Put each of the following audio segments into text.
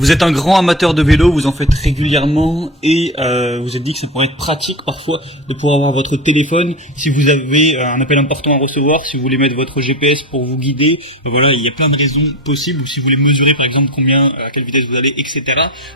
Vous êtes un grand amateur de vélo, vous en faites régulièrement et vous êtes dit que ça pourrait être pratique parfois de pouvoir avoir votre téléphone si vous avez un appel important à recevoir, si vous voulez mettre votre GPS pour vous guider. Voilà, il y a plein de raisons possibles, ou si vous voulez mesurer par exemple à quelle vitesse vous allez, etc.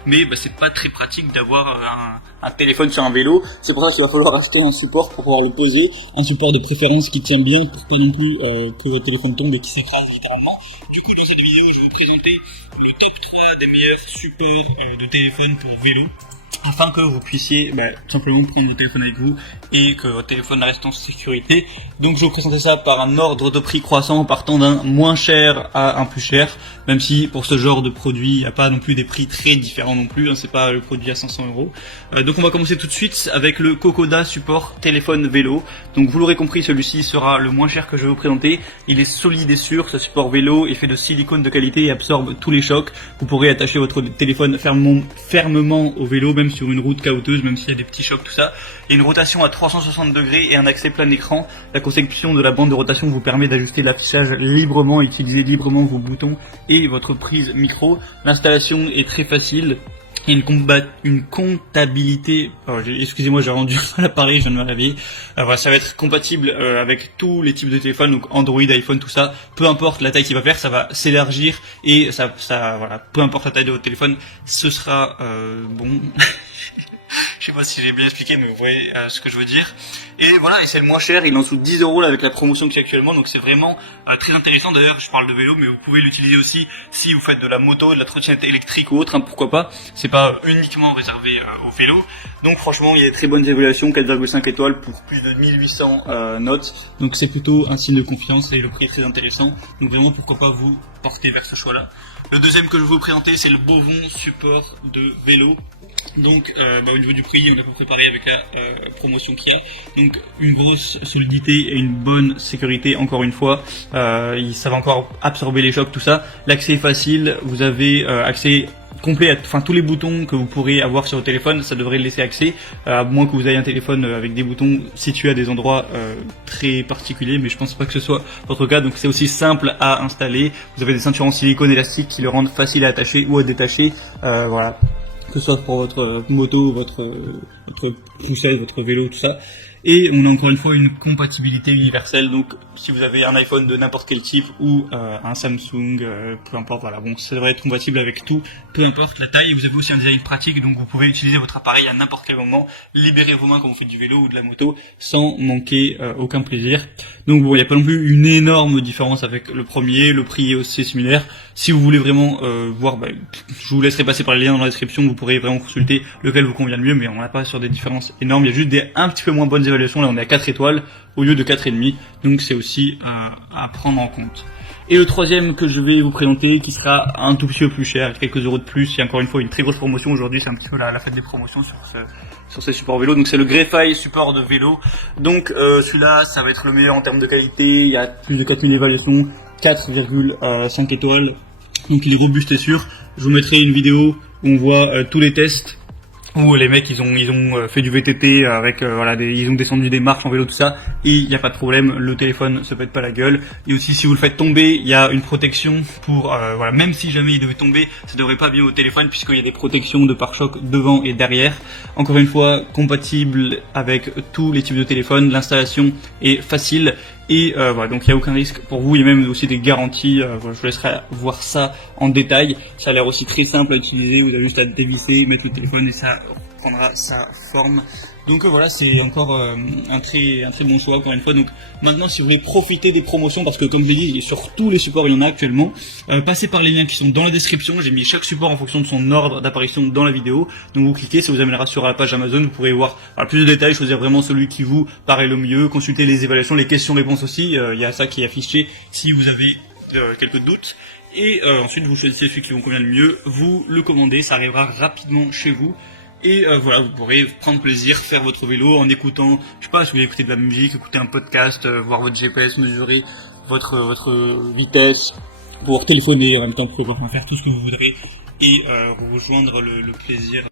Mais c'est pas très pratique d'avoir un téléphone sur un vélo. C'est pour ça qu'il va falloir acheter un support pour pouvoir le poser, un support de préférence qui tient bien pour pas non plus que votre téléphone tombe et qui s'écrase littéralement. Du coup, dans cette vidéo, je vais vous présenter le top 3 des meilleurs supports de téléphone pour vélo, afin que vous puissiez tout simplement prendre votre téléphone avec vous et que votre téléphone reste en sécurité. Donc je vais vous présenter ça par un ordre de prix croissant, partant d'un moins cher à un plus cher, même si pour ce genre de produit il n'y a pas non plus des prix très différents non plus, c'est pas le produit à 500 €. Donc on va commencer tout de suite avec le Kokoda support téléphone vélo. Donc vous l'aurez compris, celui-ci sera le moins cher que je vais vous présenter. Il est solide et sûr, ce support vélo est fait de silicone de qualité et absorbe tous les chocs. Vous pourrez attacher votre téléphone fermement au vélo, même sur une route caouteuses, même s'il y a des petits chocs, tout ça. Il y a une rotation à 360 degrés et un accès plein écran. La conception de la bande de rotation vous permet d'ajuster l'affichage librement, utiliser librement vos boutons et votre prise micro. L'installation est très facile. Il y a une comptabilité, excusez-moi, j'ai rendu l'appareil, je viens de me réveiller. Voilà, ça va être compatible avec tous les types de téléphones, donc Android, iPhone, tout ça. Peu importe la taille qu'il va faire, ça va s'élargir et voilà, peu importe la taille de votre téléphone, ce sera bon. Je sais pas si j'ai bien expliqué, mais vous voyez ce que je veux dire. Et voilà, et c'est le moins cher, il est en dessous de 10 € là avec la promotion qu'il y a actuellement, donc c'est vraiment très intéressant. D'ailleurs, je parle de vélo, mais vous pouvez l'utiliser aussi si vous faites de la moto, de la trottinette électrique ou autre, pourquoi pas. C'est pas uniquement réservé au vélo. Donc franchement, il y a des très bonnes évaluations, 4,5 étoiles pour plus de 1800 notes. Donc c'est plutôt un signe de confiance et le prix est très intéressant. Donc vraiment, pourquoi pas vous porter vers ce choix-là. Le deuxième que je vais vous présenter, c'est le Bovon support de vélo. Donc au niveau du prix, on a préparé avec la promotion qu'il y a. Donc une grosse solidité et une bonne sécurité, encore une fois. Ça va encore absorber les chocs, tout ça. L'accès est facile, vous avez accès complet à tous les boutons que vous pourrez avoir sur votre téléphone, ça devrait laisser accès, à moins que vous ayez un téléphone avec des boutons situés à des endroits très particuliers, mais je pense pas que ce soit votre cas. Donc c'est aussi simple à installer. Vous avez des ceintures en silicone élastique qui le rendent facile à attacher ou à détacher. Voilà, que ce soit pour votre moto, votre poussette, votre vélo, tout ça. Et on a encore une fois une compatibilité universelle, donc si vous avez un iPhone de n'importe quel type ou un Samsung, peu importe, voilà, bon, ça devrait être compatible avec tout, peu importe la taille. Et vous avez aussi un design pratique, donc vous pouvez utiliser votre appareil à n'importe quel moment, libérer vos mains quand vous faites du vélo ou de la moto sans manquer aucun plaisir. Donc bon, il n'y a pas non plus une énorme différence avec le premier, le prix est aussi similaire. Si vous voulez vraiment voir, je vous laisserai passer par les liens dans la description, vous pourrez vraiment consulter lequel vous convient le mieux, mais on n'a pas sur des différences énormes, il y a juste un petit peu moins bonnes évaluations. Là on est à 4 étoiles au lieu de 4,5, donc c'est aussi à prendre en compte. Et le troisième que je vais vous présenter, qui sera un tout petit peu plus cher, quelques euros de plus, il y a encore une fois une très grosse promotion aujourd'hui, c'est un petit peu la fête des promotions sur ces supports vélo. Donc c'est le Grefile support de vélo. Donc celui-là, ça va être le meilleur en termes de qualité, il y a plus de 4000 évaluations, 4,5 étoiles, donc il est robuste et sûr. Je vous mettrai une vidéo où on voit tous les tests, où les mecs ils ont fait du VTT avec ils ont descendu des marches en vélo, tout ça, et il n'y a pas de problème, le téléphone se pète pas la gueule. Et aussi si vous le faites tomber, il y a une protection pour même si jamais il devait tomber, ça devrait pas bien au téléphone puisqu'il y a des protections de pare-choc devant et derrière. Encore une fois, compatible avec tous les types de téléphones, l'installation est facile. Et voilà, donc il n'y a aucun risque pour vous, il y a même aussi des garanties, je vous laisserai voir ça en détail. Ça a l'air aussi très simple à utiliser, vous avez juste à dévisser, mettre le téléphone et ça prendra sa forme. Donc voilà, c'est encore un très bon choix encore une fois. Donc maintenant, si vous voulez profiter des promotions, parce que comme je l'ai dit, sur tous les supports il y en a actuellement, passez par les liens qui sont dans la description. J'ai mis chaque support en fonction de son ordre d'apparition dans la vidéo. Donc vous cliquez, ça vous amènera sur la page Amazon, vous pourrez voir plus de détails, choisir vraiment celui qui vous paraît le mieux, consulter les évaluations, les questions-réponses aussi, il y a ça qui est affiché si vous avez quelques doutes. Et ensuite vous choisissez celui qui vous convient le mieux, vous le commandez, ça arrivera rapidement chez vous. Et voilà, vous pourrez prendre plaisir, faire votre vélo en écoutant, je sais pas, si vous voulez écouter de la musique, écouter un podcast, voir votre GPS, mesurer votre vitesse, pouvoir téléphoner en même temps, pour pouvoir faire tout ce que vous voudrez et rejoindre le plaisir.